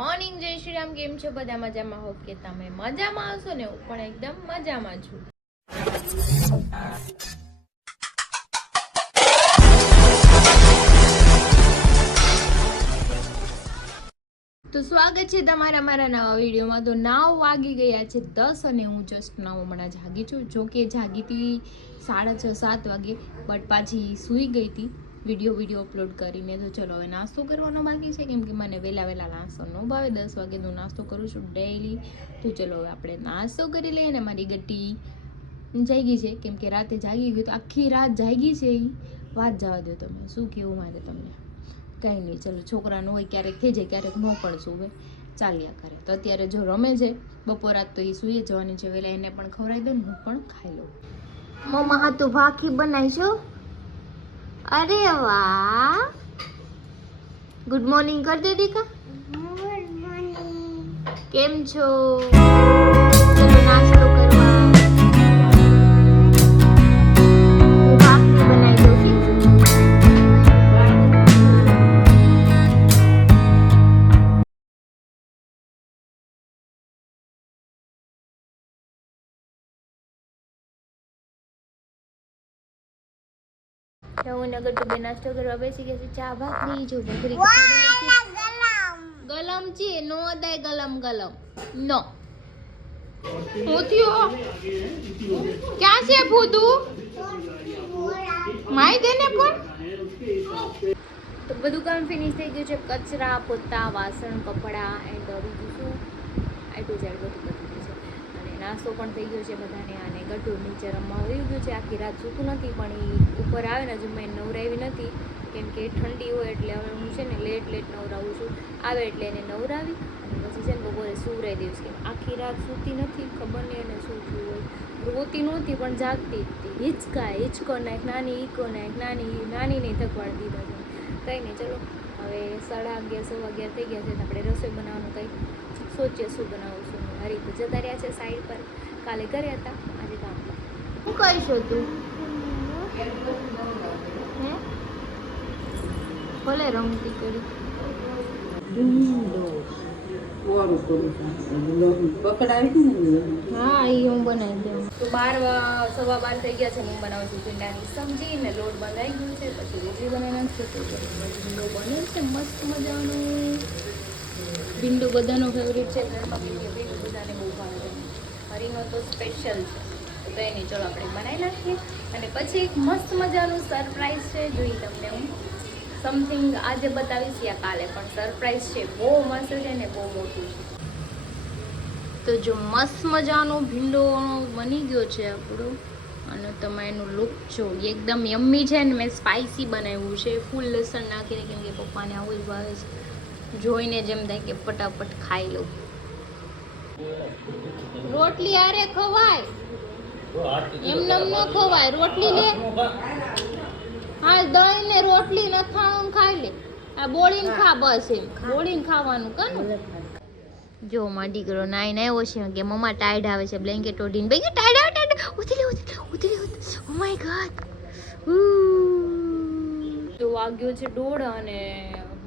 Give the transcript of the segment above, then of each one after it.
Morning, જય શ્રી રામ. કેમ છો બધા? મજામાં? હોપ કે તમે મજામાં હશો ને? હું પણ એકદમ મજામાં છું. તો સ્વાગત છે તમારા મારા નવા વિડીયોમાં. તો 9 વાગી ગયા છે 10 અને હું જસ્ટ હમણાં જાગી છું. જો કે જાગી હતી 6:30-7 વાગે, બટ પાછી સૂઈ ગઈ હતી વિડીયો અપલોડ કરીને. તો ચલો હવે નાસ્તો કરવાનો બાકી છે, કેમ કે મને વહેલા નાસ્તો ન ભાવે. 10 વાગે તો નાસ્તો કરું છું ડેઈલી. તો ચલો હવે આપણે નાસ્તો કરી લઈએ. અને મારી ગટ્ટી જાગી છે, કેમ કે રાતે જાગી ગઈ. તો આખી રાત જાગી છે એ વાત જવા દો તમે. શું કેવું મારે તમને? કંઈ નહીં, ચલો છોકરાનું હોય ક્યારેક થઈ જાય, ક્યારેક ન પણ સુવે, ચાલ્યા કરે. તો અત્યારે જો રમે છે, બપોરાત તો એ સૂઈ જવાની છે વહેલા. એને પણ ખવડાવી દઉં, હું પણ ખાઈ લઉં. મમ્મા હા તું ભાખરી બનાવીશું? અરે વાહ, ગુડ મોર્નિંગ કર દે દીકા. કેમ છો? ચલો નાસ્તો કરવા. ભાખરી બનાવી દઉં. હું નગર બે નાસ્તો કરવા બેસી ગયા છે. ચા ભાખરી જો ભાખરી ગલમ છે નો દાય ગલમ નો હું થયો ક્યાં છે ભૂતું માઈ દેને પણ. તો બધું કામ ફિનિશ થઈ ગયું છે. કચરા પોતા વાસણ કપડા એન્ડ બીજું શું આઈ ટુ ઝેડ બધું કરી દીધું છે. અને નાસ્તો પણ થઈ ગયો છે બધાને. અને ગટુ નીચે રમવા વહી ગયું છે. આખી રાત સૂતું નથી, પણ એ ઉપર આવે ને હજુ મેં નવરાવી નથી, કેમ કે ઠંડી હોય એટલે હવે હું છે ને લેટ નવરાવું છું. આવે એટલે એને નવરાવી અને પછી છે ને બપોરે સુવરાઈ દઈશ. કે આખી રાત સૂતી નથી, ખબર નહીં એને શું થયું હોય. રોતી નહોતી પણ જાગતી હતી. હિંચકો નાખ, નાની ઈકો નાખ, નાની નહીં થકવાડી દીધા છે. કંઈ નહીં, ચલો હવે 11:30 સવા 11 થઈ ગયા છે. આપણે રસોઈ બનાવવાનું કંઈક સોચીએ શું બનાવું છું. આ રીતે જતા રહ્યા છે સાઈડ પર. કાલે ઘરે હતા, આજે કામ. શું કહીશું તું? હે ભલે રમતી કરી હા એ હું બનાવી દઉં. તો 12 થઈ ગયા છે. હું બનાવું છું ભીંડાની સબ્જી ને લોટ બંધાઈ ગયું છે. પછી રોટલી બનાવી નાખશું. તો ભીંડો બને છે મસ્ત મજાનું. ભીંડો બધાનો ફેવરિટ છે ઘરમાં, કેમ કે ભીંડો બધાને બહુ ભાવે છે. હરીનો તો સ્પેશિયલ છે. તો કંઈ નહીં, ચલો આપણે બનાવી નાખીએ. અને પછી એક મસ્ત મજાનું સરપ્રાઈઝ છે, જોઈ તમને હું સમથિંગ આજે બતાવીશ યા કાલે, પણ સરપ્રાઈઝ છે બહુ મસ્ત છે ને બહુ મોટું છે. તો જો મસ્ત મજાનો ભીંડો બની ગયો છે આપણો. અને તમે એનું લુક જો એકદમ યમ્મી છે ને. મેં સ્પાઇસી બનાવ્યું છે, ફૂલ લસણ નાખીને, કેમ કે પપ્પાને આવું જ ભાવે છે. જોઈને જેમ થાય કે ફટાફટ ખાઈ લઉં. રોટલી આરે ખવાય, એમને ન ખવાય. રોટલી લે, હા દહીં ને રોટલી નખાણું ખાઈ લે. આ બોળીને ખા, બસ એમ બોળીને ખાવાનું કનું. જો માં દીકરો નાઈને આવ્યો છે કે મમ્મા ટાઈડ આવે છે, બ્લેન્કેટ ઓઢીને ભાઈ ટાઈડ આવે. ઉતરી ઓ માય ગોડ. તો વાગ્યો છે 1:30 અને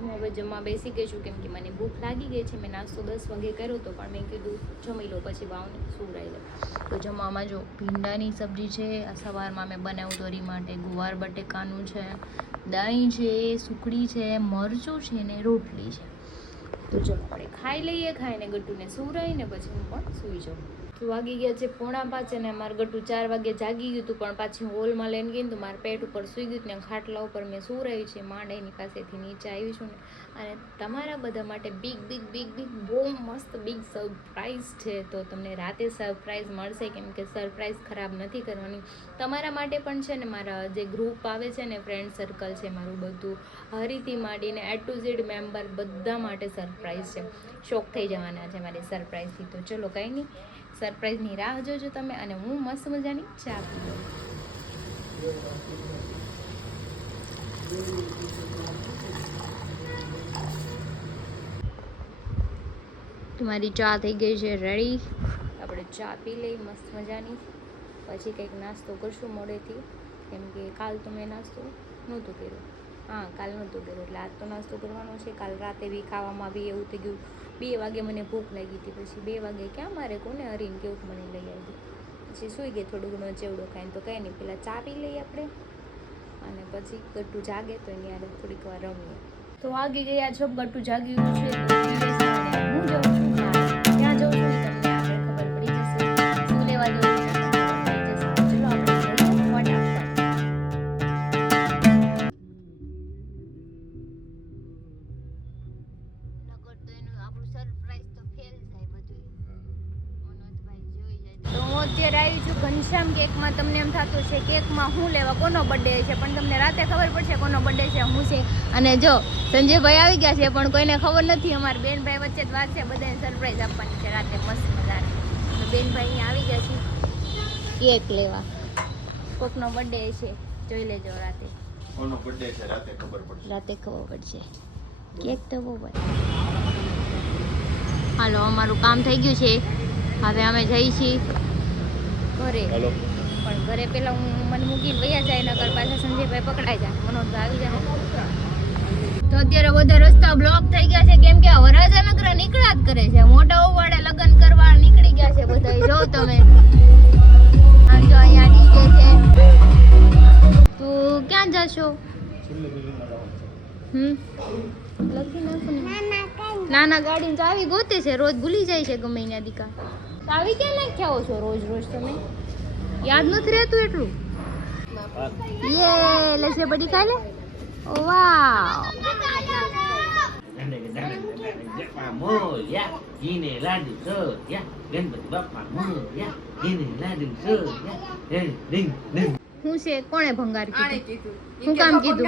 હું હવે જમવા બેસી ગઈ છું, કેમ કે મને ભૂખ લાગી ગઈ છે. મેં નાસ્તો 10 વાગે કર્યો હતો, પણ મેં કીધું જમી લો પછી વાવને સુવડાવી દઉં. તો જમવામાં જો ભીંડાની સબ્જી છે. આ સવારમાં મેં બનાવ્યું દોરી માટે ગુવાર બટેકાનું છે, દહીં છે, સુકડી છે, મરચું છે ને રોટલી છે. તો ચલો આપણે ખાઈ લઈએ. ખાઈને ગટ્ટુને સુવડાવીને પછી હું પણ સૂઈ જાઉં. તો વાગી ગયા છે 4:45 અને મારું ગટ્ટુ 4 વાગે જાગી ગયું હતું, પણ પાછી હોલમાં લઈને ગઈ તો મારા પેટ ઉપર સૂઈ ગયું. ને ખાટલા ઉપર મેં સુવડાવી છે. માંડ એની પાસેથી નીચે આવી છું ને. અને તમારા બધા માટે બિગ બહુ મસ્ત બિગ સરપ્રાઈઝ છે. તો તમને રાતે સરપ્રાઈઝ મળશે, કેમ કે સરપ્રાઈઝ ખરાબ નથી કરવાની. તમારા માટે પણ છે ને. મારા જે ગ્રુપ આવે છે ને, ફ્રેન્ડ સર્કલ છે મારું, બધું હરીથી માંડીને A to Z મેમ્બર બધા માટે સરપ્રાઈઝ છે. શોક થઈ જવાના છે મારી સરપ્રાઈઝથી. તો ચલો કંઈ નહીં, સરપ્રાઈઝની રાહ જોજો તમે. અને હું મસ્ત મજાની ચા પી લઉં. મારી ચા થઈ ગઈ છે રેડી. આપણે ચા પી લઈ મસ્ત મજાની. પછી કંઈક નાસ્તો કરશું મોડેથી, કેમ કે કાલ તો મેં નાસ્તો નહોતું કર્યું. હા કાલ નહોતું કર્યું, એટલે આજ તો નાસ્તો કરવાનો છે. કાલ રાતે બી ખાવામાં બી એવું થઈ ગયું 2 વાગે મને ભૂખ લાગી હતી, પછી 2 વાગે ક્યાં મારે કોને હરીને કેવું મને લઈ આવી, પછી સૂઈ ગઈ થોડું ઘણો ચેવડો ખાઈને. તો કંઈ નહીં, પેલા ચા પી લઈએ આપણે અને પછી ગટ્ટુ જાગે તો એની યાદ થોડીક વાર રમીએ. તો વાગી ગયા છો, ગટ્ટુ જાગ્યું છે, હું જાઉં છું ક્યાં જાઉં છું તમને આપણે ખબર પડી જશે. શું લેવા જવું છે ચલો આપણે અત્યારે આવી છું ઘનશ્યામ કેકમાં. તમને એમ થતું છે કેકમાં શું લેવા, કોનો બર્થડે છે, પણ તમને રાતે ખબર પડશે કોનો બર્થડે છે શું છે. અને જો સંજયભાઈ આવી ગયા છે પણ કોઈને ખબર નથી. અમારા બેનભાઈ વચ્ચે જ વાત છે, બધાને સરપ્રાઈઝ આપવાની છે રાતે મસ્ત મજાની. તો બેનભાઈ અહીંયા આવી ગયા છે કેક લેવા. કોકનો બર્થડે છે, જોઈ લેજો રાતે કોનો બર્થડે છે રાતે ખબર પડશે. રાતે ખબર પડશે. કેક તો બહુ ભાઈ. હાલો અમારું કામ થઈ ગયું છે, હવે અમે જઈએ છીએ ઘરે. પણ ઘરે પેલા હું મને મૂકીને વયા જાય, નગર પાછા સંજયભાઈ પકડાઈ જાય, મનોજભાઈ આવી જાય. તો અત્યારે બધા રસ્તા બ્લોક થઈ ગયા છે કેમ કે વરાજાનગર નીકળ્યા જ કરે છે. મોટા ઓવાડે લગ્ન કરવા નીકળી ગયા છે બધા. જો તમે આમ જો અહીંયા ડીજે છે. તો ક્યાં જશો? લખી નાખો ને. નાના ગાડીને ચાવી ગોતે છે, રોજ ભૂલી જાય છે ગમે એના દીકા. ચાવી ક્યાં નાખ્યા છો રોજ રોજ તમે? યાદ નથી રહેતું એટલું? યે લેસે બડી કાલે. ઓ વાવ. મોયા જીને લાડુ સોયા ગણપતિ બાપા મોયા જીને લાડુ સોયા ડિંગ ડિંગ. હું છે કોણે ભંગાર કીધું? હું કામ કીધું?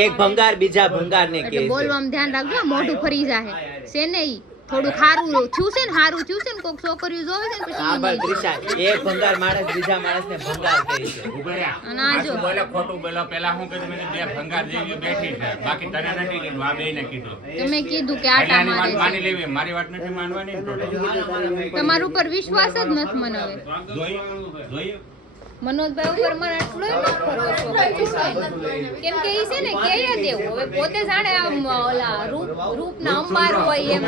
એક ભંગાર બીજા ભંગાર ને એટલે બોલવામાં ધ્યાન રાખજો, મોઢું ફરી જાય છે ને. ઈ થોડું ખારું થયું છે ને, હારું થયું છે ને, કોક છોકરીઓ જોવે છે ને પછી આ બાર ત્રિષા એક ભંગાર માણસ બીજા માણસને ભંગાર કહે છે. અને આ જો બોલે ખોટું બોલો. પેલા હું કીધું મેં બે ભંગાર જેવી બેઠી છે, બાકી તને નથી કીધું, આ બેયને કીધું. તમે કીધું કે એટલે આટા આની વાત મારે માની છે. લેવી, મારી વાત નથી માનવાની. તમારા ઉપર વિશ્વાસ જ નથી મને હવે. જોઈએ મનોજભાઈ ઉપર મને આટલો ભરોસો કેમ કે ઈ છે ને કેયા દેવું. હવે પોતે જાણે આમ ઓલા રૂપના અંબાર હોય એમ,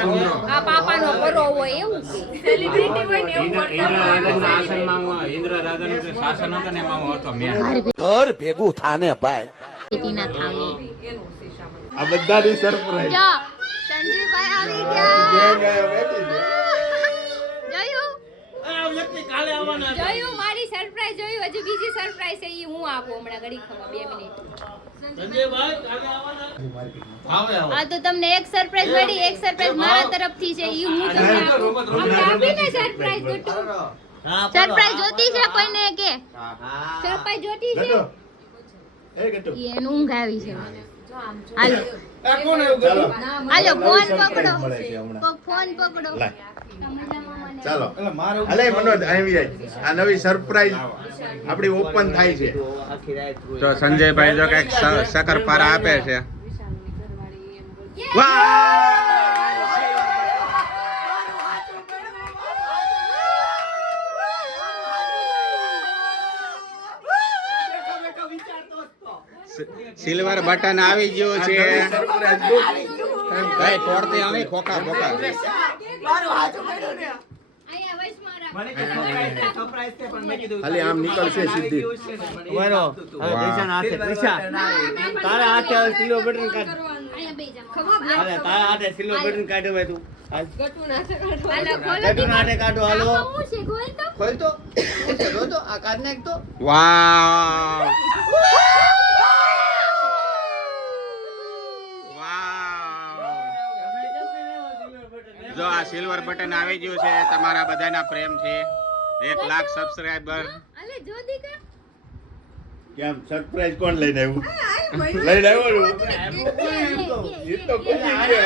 આ પાપાનો પરો હોય એવું સેલિબ્રિટી હોય ને એવું ઇન્દ્રરાજાના આસનમાં ઇન્દ્રરાજાનું જે શાસન હતું ને એમાં હું હતો મેં. ઘર ભેગું થાને ભાઈ. ના થામે. આ બધાની સરપ્રાઈઝ જો સંજીવભાઈ આવી ગયા. જોયું મારી સરપ્રાઈઝ જોયું. હજી બીજી સરપ્રાઈઝ છે, ઈ હું આપું હમણાં ઘડી ખમા 2 મિનિટ. હા તો તમને એક સરપ્રાઈઝ મળી, એક સરપ્રાઈઝ મારા તરફથી છે, ઈ હું તમને આપું. આપણે આપીને સરપ્રાઈઝ ગટુ. સરપ્રાઈઝ જોતી છે કોઈને કે? સરપ્રાઈઝ જોતી છે? ઈ એનું ઊંઘ આવી છે મને. હાલો હાલો ફોન પકડો, કોક ફોન પકડો. ચાલો અલે મનોજ આવી જાય. આ નવી સરપ્રાઈઝ આપણી ઓપન થાય છે. તો સંજયભાઈ જો કઈક શક્કરપારા આપે છે. સિલ્વર બટન આવી ગયું છે. કઈ તોડતી આવી ખોખા ખોખા. ખાલી આમ નીકળશે સીધી. તારા હાથે સિલ્વર બટન કાઢ. તારા હાથે સિલ્વર બટન કાઢો ભાઈ તું. વાવ જો આ સિલ્વર બટન આવી ગયું છે. તમારા બધાના પ્રેમ છે. 1 લાખ સબસ્ક્રાઇબર. કેમ સરપ્રાઈઝ કોણ લઈને આવ્યું? લઈને આવ્યો એ તો ખુશી છે.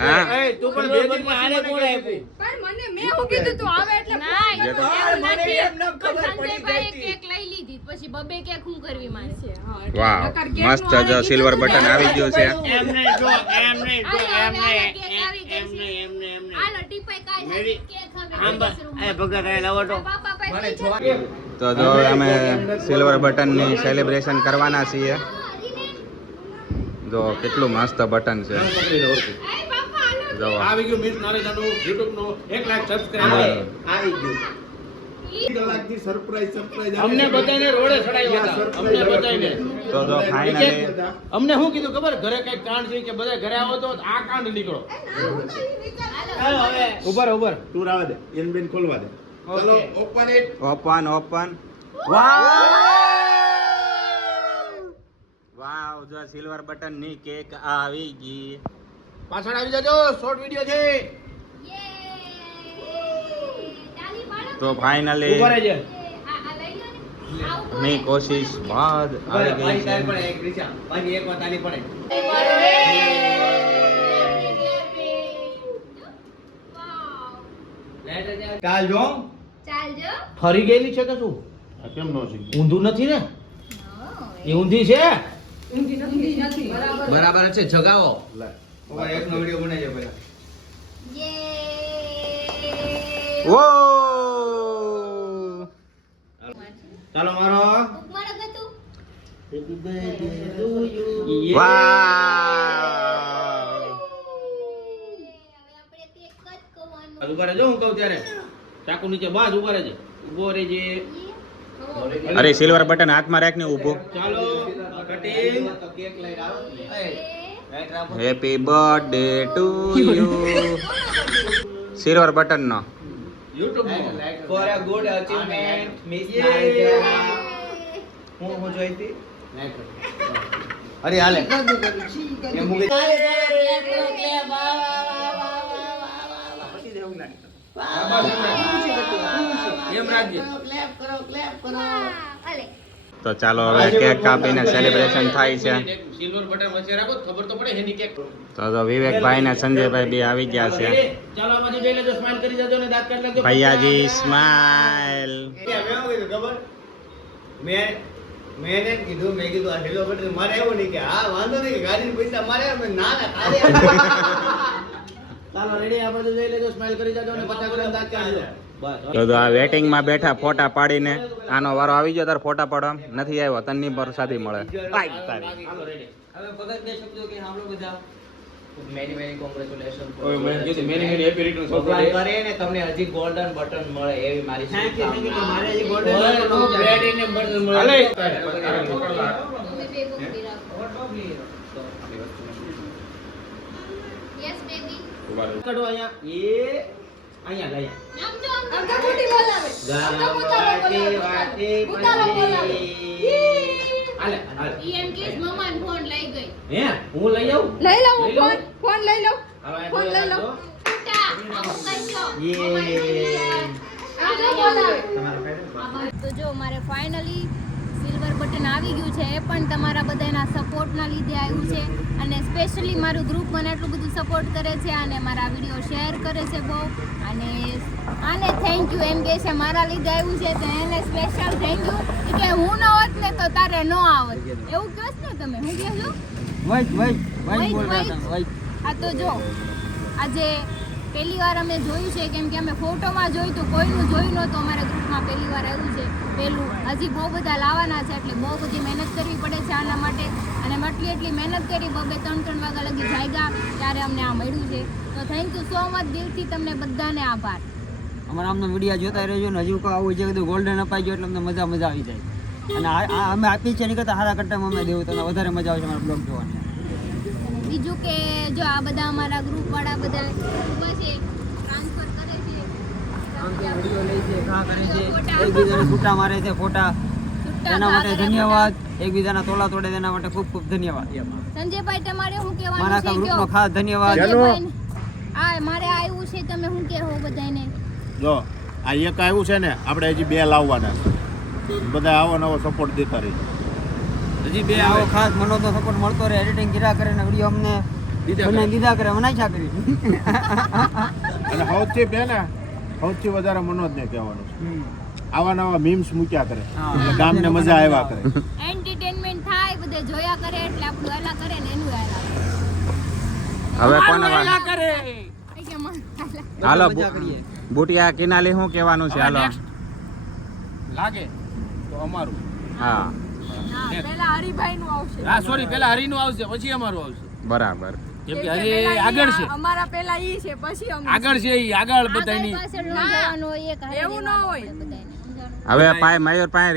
હા તું પણ બે દિનમાં આને કોણ આપ્યું? પણ મને મેં હું કીધું તું આવે એટલે મને એમ પડી ગઈ કેક લઈ લીધી પછી બબે કેક હું કરવી મારે. વાવ મસ્ત જો સિલ્વર બટન આવી ગયું છે. એમ નહીં જો એમ નહીં જો એમ નહીં એમ નહીં હાલો ટીપાઈ કાઢી કેક હવે એ ભગત આ લાવો તો તો જો અમે સિલ્વર બટનની સેલિબ્રેશન કરવાના છીએ. જો કેટલું મસ્ત બટન છે. એ પાપા હાલો જો આવી ગયું મિસ નારેગાનું YouTube નું 1 લાખ સબસ્ક્રાઇબર આવી ગયું. કલાકથી સરપ્રાઈઝ અમને બધાને રોડે ચડાવ્યા હતા અમને બધાને તો ફાઇનલી અમને શું કીધું ખબર ઘરે કઈક કાંડ છે કે બધા ઘરે આવો તો આ કાંડ નીકળો ઉભર તું રાવા દે એન બેન ખોલવા દે. ચલો ઓપન ઇટ. ઓપન વાવ જો સિલ્વર બટન ની કેક આવી ગઈ. પાછળ આવી જજો શોર્ટ વિડિયો છે તો ફાઇનલી ઉભા રહેજે ની કોશિશ બાદ આવી ગઈ છે. એક વાત આલી પડે ચાલજો ફરી ગયેલી છે કે શું આ કેમ નો છે? ઊંધું નથી ને એ ઊંધી છે બરાબર છે જગાવો લે. એકનો વિડિયો બનાવજો પેલા ઓ ચાલો મારો વાવ ઉભા રહેજો હું કહું ત્યારે ચાકુ નીચે બાજ ઉભા રહેજે ઉભો રહેજે અરે સિલ્વર બટન હાથમાં રાખને ઊભો. ચાલો cutting happy birthday to you. Silver button નો YouTube for a good achievement miss હું જોઈતી અરે હાલે એ મૂકી એમ રાખજે તો ચાલો હવે કેક કાપીને સેલિબ્રેશન થાય છે. સિલ્વર બટન વચ્ચે રાખો ખબર તો પડે હેની કેક તો વિવેકભાઈ ને સંજયભાઈ બે આવી ગયા છે. ચાલો આમાંથી જોઈ લેજો સ્માઈલ કરી જજો ને દાંત કાઢી લેજો ભૈયાજી સ્માઈલ. ખબર મેં કીધું આ ઢીલો બટન મારે એવું નહીં કે હા વાંધો નહીં કે ગાડીના પૈસા મારે ના ચાલો રેડી આ બધું જોઈ લેજો સ્માઈલ કરી જજો ને પચાસ ગ્રામ દાંત કાઢી લો બસ તો આ વેટિંગ માં બેઠા ફોટા પાડીને આનો વારો આવી ગયો તાર ફોટા પાડવા નથી આવ્યો તનની પ્રસાદી મળે. હાલો રેડી હવે ભગત બે શબ્દો કે સાંભળો બધા મેની મેની કોંગ્રેચ્યુલેશન ઓય મેં કીધું many many happy returns of ભગવાન કરે ને તમને હજી ગોલ્ડન બટન મળે એવી મારી શુભકામના. મારે હજી golden button નો platinum button મળે. હાલે. કાઢો અહીંયા એ અહીંયા લઈ હાલે હાલે હે હું લઈ આવું લઈ લઉં લઈ લઉં? ફોન લઈ લઉં હવે આ ફોન લઈ લઉં. તો જો મારે ફાઇનલી સિલ્વર બટન આવી ગયું છે એ પણ તમારા બધાના સપોર્ટના લીધે આવ્યું છે અને સ્પેશિયલી મારું ગ્રુપ મને એટલું બધું સપોર્ટ કરે છે અને મારા વિડીયો શેર કરે છે બહુ અને આને થેન્ક યુ એમ કહે છે મારા લીધે આવ્યું છે તો એને સ્પેશિયલ થેન્ક યુ કે હું ન હોત ને તો તારે ન આવત એવું કહો ને તમે હું કહેજો હા તો જો આજે પહેલી વાર અમે જોયું છે કેમ કે અમે ફોટોમાં જોયું તો કોઈનું જોયું નહોતું અમારા ગ્રુપમાં પહેલી વાર આવ્યું છે પહેલું હજી બહુ બધા લાવવાના છે એટલે બહુ બધી મહેનત કરવી પડે છે આના માટે અને એટલી મહેનત કરી 2-3 વાગ્યા લગી જાગ્યા ત્યારે અમને આ મળ્યું છે તો થેન્ક યુ સો મચ દિલથી તમને બધાને આભાર. અમારા આમનો વિડીયો જોતા રહેજો ને હજુ આવું છે બધું ગોલ્ડન અપાઈ ગયો એટલે અમને મજા આવી જાય અને આ અમે આપી છે નહીં કરતા સારા કરતા અમે દેવું તમને વધારે મજા આવે છે અમારા બ્લોગ જોવાની. બીજું કે જો આ બધા અમારા ગ્રુપ વાળા બધા ઊભા છે ટ્રાન્સફર કરે છે વિડીયો લે છે ઘા કરે છે એકબીજાને છૂટા મારે છે ફોટા એના માટે ધન્યવાદ એકબીજાના તોલા તોડે તેના માટે ખૂબ ખૂબ ધન્યવાદ સંજયભાઈ તમારે શું મારા કહેવાનું છે ગ્રુપનો ખાસ ધન્યવાદ આ મારે આવ્યું છે તમે શું કહેવો બધાને જો આ એક આવ્યું છે ને આપણે હજી 2 લાવવાના છે. બધા આવો નવો સપોર્ટ દેતા રહી. હજી બે આવો ખાસ મનોજનો સપોર્ટ મળતો રહે એડિટિંગ કર્યા કરે ને વિડીયો અમને બનાવી દીધા કરે મનાઈશા કરી અને સૌથી વધારે મનોજને કહેવાનું છે આવા નવા મીમ્સ મૂક્યા કરે એટલે ગામને મજા આવ્યા કરે એન્ટરટેનમેન્ટ થાય બધે જોયા કરે એટલે આપણું આલા કરે ને એનું આલા હવે કોને કરે હાલો મજા કરીએ. બુટિયા કિનાલી શું કહેવાનું છે હાલો લાગે તો અમારું હા પેલા હરિભાઈ નું આવશે હા સોરી પેલા હરીનું આવશે પછી અમારું આવશે બરાબર કેમ કે હજી આગળ છે અમારા પહેલા ઈ છે પછી અમે આગળ છે ઈ આગળ બધાની પાછળ ન જવાનું હોય, એક હારે એવું ન રહેવાનું હોય. બધાયને. સમજાણું? હવે પાય મયુર પાસે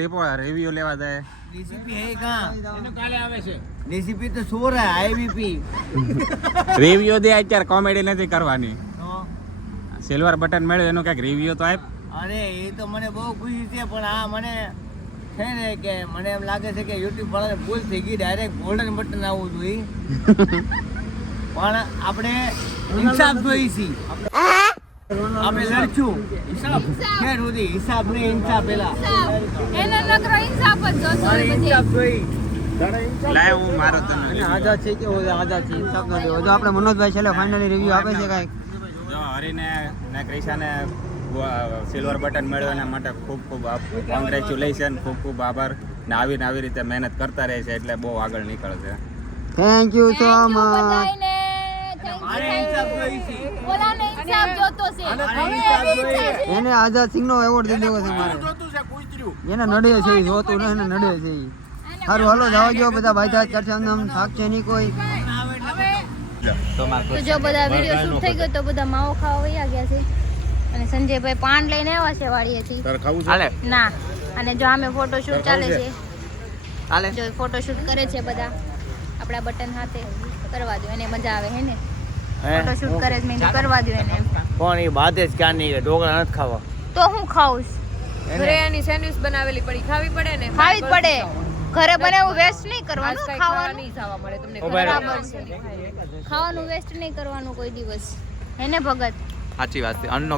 રિવ્યુ લેવા જાય. ડીસીપી હે કાં એનો કાલે આવે છે ડીસીપી તો સોર હે આઈવીપી રિવ્યુ દે અત્યારે કોમેડી નથી કરવાની. સિલ્વર બટન મળ્યું એનું કઈક રિવ્યુ તો આપ. અરે એ તો મને બહુ ખુશી છે પણ આ મને છે ને કે મને એમ લાગે છે કે યુટ્યુબ વાળાને ભૂલ થઈ ગઈ, ડાયરેક્ટ ગોલ્ડન બટન આવવું જોઈએ. પણ આપણે ઇન્સાફ જોઈ છી, આપણે લડશું હિસાબ ખેર સુધી હિસાબ નહીં ઇન્સાફ પેલા એને નકરો ઇન્સાફ જ જોતો હોય બધી. ઇન્સાફ જોઈ લાય હું મારો તને અને આઝાદ છે કે આઝાદ છે ઇન્સાફ નો દેવો. જો આપણે મનોજભાઈ છેલ્લે ફાઇનલી રિવ્યુ આપે છે કાંઈક. જો હરીને ને ક્રિશાને સિલ્વર બટન મળ્યો એના માટે ખૂબ ખૂબ કોંગ્રેચ્યુલેશન, ખૂબ ખૂબ આભાર. ને આવી રીતે મહેનત કરતા રહે છે એટલે બહુ આગળ નીકળશે. Thank you so Thank you much. બધાયને. Thank you. મારે ઇન્સાફ જોઈ છે. ઓલાને ઇન્સાફ જોતો છે. આને હવે ઇન્સાફ એવી જોઈએ. ઈચ્છા છે. એને આઝાદ સિંહ નો એવોર્ડ દઈ દેવો છે મારે. જોતું છે કૂતર્યું. એને નડે છે ઈ જોતું ને એને નડે છે ઈ. સારું હાલો જાઓ જો બધા ભાઈ કરશે આમ થાક છે નહીં કોઈ. તો જો બધા વિડીયો શૂટ થઈ ગયો તો બધા માવો ખાવા વયા ગયા છે અને સંજયભાઈ પાન લઈને આવ્યા છે વાડીએથી. તારે ખાવું છે? હાલે ના, અને જો આમે ફોટોશૂટ ચાલે છે. હાલે જો ફોટોશૂટ કરે છે બધા આપણા બટન હાથે. કરવા દો, એને મજા આવે હે ને. ફોટોશૂટ કરે છે, મેં કીધું કરવા દો એને. પણ એ બાદ જ ક્યાં નહીં ઢોકળા નથી ખાવા. તો હું ખાઉં ઘરે એની સેન્ડવિચ બનાવેલી પડી ખાવી પડે ને. ખાવી જ પડે. ઘરે બનાવું વેસ્ટ નહીં આજ કરવાનું, કાંઈ ખાવા ખાવાનું નહીં જવા મળે તમને. બરાબર છે. ખાવાનું વેસ્ટ નહીં કરવાનું કોઈ દિવસ, હે ને ભગત? સાચી વાત છે. અન્નનો